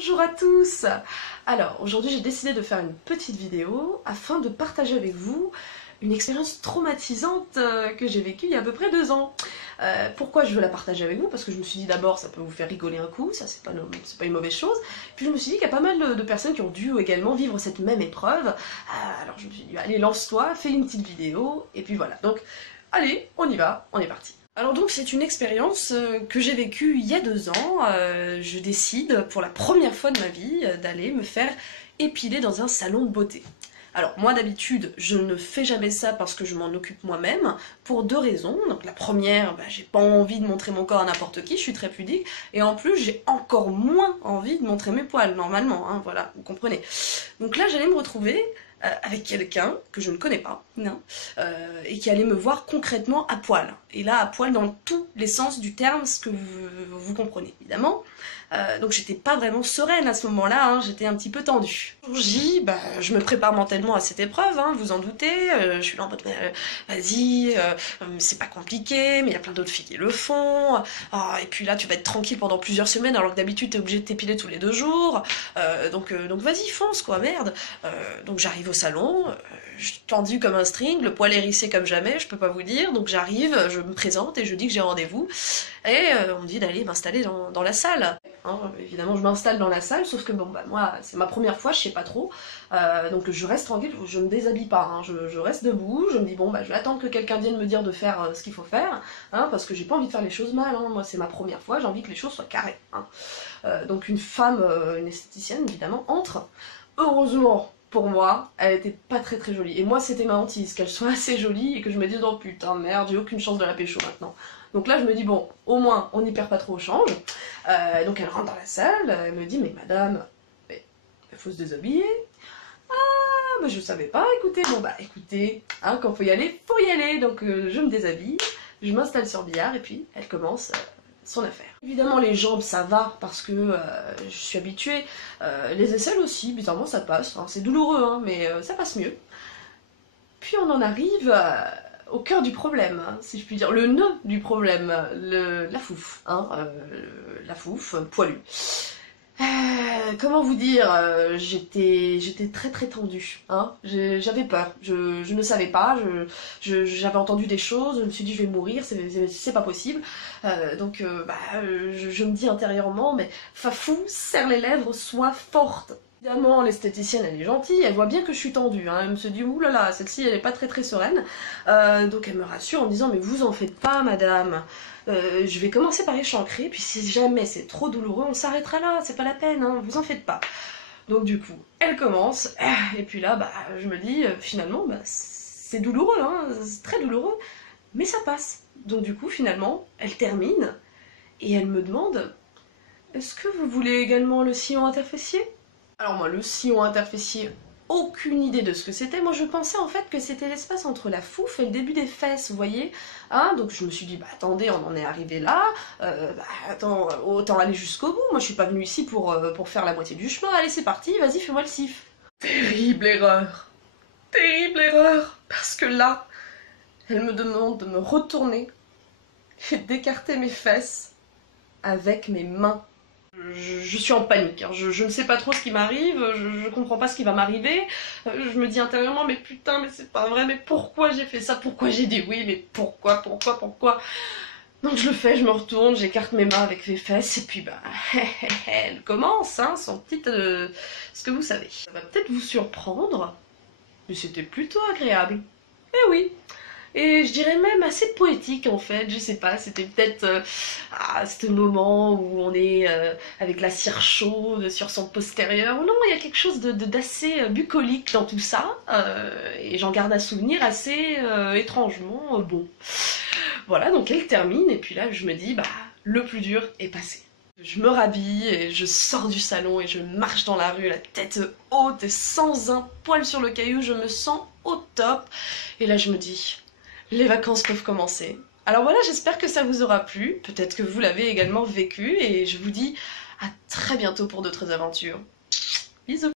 Bonjour à tous. Alors aujourd'hui j'ai décidé de faire une petite vidéo afin de partager avec vous une expérience traumatisante que j'ai vécue il y a à peu près 2 ans. Pourquoi je veux la partager avec vous? Parce que je me suis dit d'abord ça peut vous faire rigoler un coup, ça c'est pas une mauvaise chose. Puis je me suis dit qu'il y a pas mal de personnes qui ont dû également vivre cette même épreuve. Alors je me suis dit allez lance-toi, fais une petite vidéo et puis voilà. Donc allez on y va, on est parti. Alors donc c'est une expérience que j'ai vécue il y a 2 ans. Je décide pour la première fois de ma vie d'aller me faire épiler dans un salon de beauté. Alors moi d'habitude je ne fais jamais ça parce que je m'en occupe moi-même pour 2 raisons. Donc la première, j'ai pas envie de montrer mon corps à n'importe qui, je suis très pudique, et en plus j'ai encore moins envie de montrer mes poils normalement, hein, voilà, vous comprenez. Donc là j'allais me retrouver avec quelqu'un que je ne connais pas, non, et qui allait me voir concrètement à poil. Et là, à poil dans tous les sens du terme, ce que vous comprenez évidemment. Donc j'étais pas vraiment sereine à ce moment-là, hein, j'étais un petit peu tendue. Je me prépare mentalement à cette épreuve, hein, vous en doutez, je suis là en mode vas-y, c'est pas compliqué, mais il y a plein d'autres filles qui le font, et puis là tu vas être tranquille pendant plusieurs semaines alors que d'habitude t'es obligé de t'épiler tous les 2 jours, donc vas-y fonce quoi, merde. Donc j'arrive au salon, je suis tendue comme un string, le poil hérissé comme jamais, je peux pas vous dire, donc j'arrive, je me présente et je dis que j'ai rendez-vous, et on me dit d'aller m'installer dans la salle. Hein, évidemment je m'installe dans la salle, sauf que bon moi c'est ma première fois, je sais pas trop, donc je reste tranquille, je me déshabille pas, hein, je reste debout, je me dis je vais attendre que quelqu'un vienne me dire de faire ce qu'il faut faire, hein, parce que j'ai pas envie de faire les choses mal, hein, moi c'est ma première fois, j'ai envie que les choses soient carrées, hein. Donc une femme, une esthéticienne évidemment, entre, heureusement pour moi, elle était pas très jolie. Et moi, c'était ma hantise, qu'elle soit assez jolie et que je me dise, oh putain, merde, j'ai aucune chance de la pécho maintenant. Donc là, je me dis, bon, au moins, on n'y perd pas trop au change. Donc elle rentre dans la salle, elle me dit, mais madame, il faut se déshabiller. Ah, je savais pas, écoutez, écoutez, hein, quand faut y aller. Donc je me déshabille, je m'installe sur le billard et puis elle commence son affaire. Évidemment les jambes ça va parce que je suis habituée, les aisselles aussi, bizarrement ça passe, hein, c'est douloureux hein, mais ça passe mieux. Puis on en arrive au cœur du problème, hein, si je puis dire, le nœud du problème, la fouf, hein, la fouf poilue. Comment vous dire, j'étais très tendue, hein, j'avais peur, je ne savais pas, j'avais entendu des choses, je me suis dit je vais mourir, c'est pas possible, donc je me dis intérieurement, mais Fafou, serre les lèvres, sois forte. Évidemment, l'esthéticienne elle est gentille, elle voit bien que je suis tendue, hein. Elle me se dit oulala, celle-ci elle est pas très sereine, donc elle me rassure en me disant mais vous en faites pas madame, je vais commencer par échancrer, puis si jamais c'est trop douloureux on s'arrêtera là, c'est pas la peine, hein, vous en faites pas. Donc du coup, elle commence, et puis là je me dis finalement c'est douloureux, hein, c'est très douloureux, mais ça passe. Donc du coup finalement, elle termine, et elle me demande est-ce que vous voulez également le sillon interfessier? Alors moi, le sillon interfessier, aucune idée de ce que c'était. Moi je pensais en fait que c'était l'espace entre la fouf et le début des fesses, vous voyez, hein. Donc je me suis dit, attendez, on en est arrivé là, attends, autant aller jusqu'au bout. Moi je suis pas venue ici pour faire la moitié du chemin. Allez c'est parti, vas-y fais-moi le sif. Terrible erreur, parce que là, elle me demande de me retourner et d'écarter mes fesses avec mes mains. Je suis en panique, hein. Je ne sais pas trop ce qui m'arrive, je comprends pas ce qui va m'arriver, je me dis intérieurement mais putain mais c'est pas vrai, mais pourquoi j'ai fait ça, pourquoi j'ai dit oui, mais pourquoi. Donc je le fais, je me retourne, j'écarte mes mains avec mes fesses et puis elle commence, hein, son petit ce que vous savez. Ça va peut-être vous surprendre, mais c'était plutôt agréable. Eh oui. Et je dirais même assez poétique en fait, je sais pas, c'était peut-être ce moment où on est avec la cire chaude sur son postérieur. Non, il y a quelque chose d'assez bucolique dans tout ça, et j'en garde un souvenir assez étrangement bon. Voilà, donc elle termine, et puis là je me dis, le plus dur est passé. Je me rhabille et je sors du salon et je marche dans la rue, la tête haute et sans un poil sur le caillou, je me sens au top. Et là je me dis, les vacances peuvent commencer. Alors voilà, j'espère que ça vous aura plu, peut-être que vous l'avez également vécu, et je vous dis à très bientôt pour d'autres aventures. Bisous!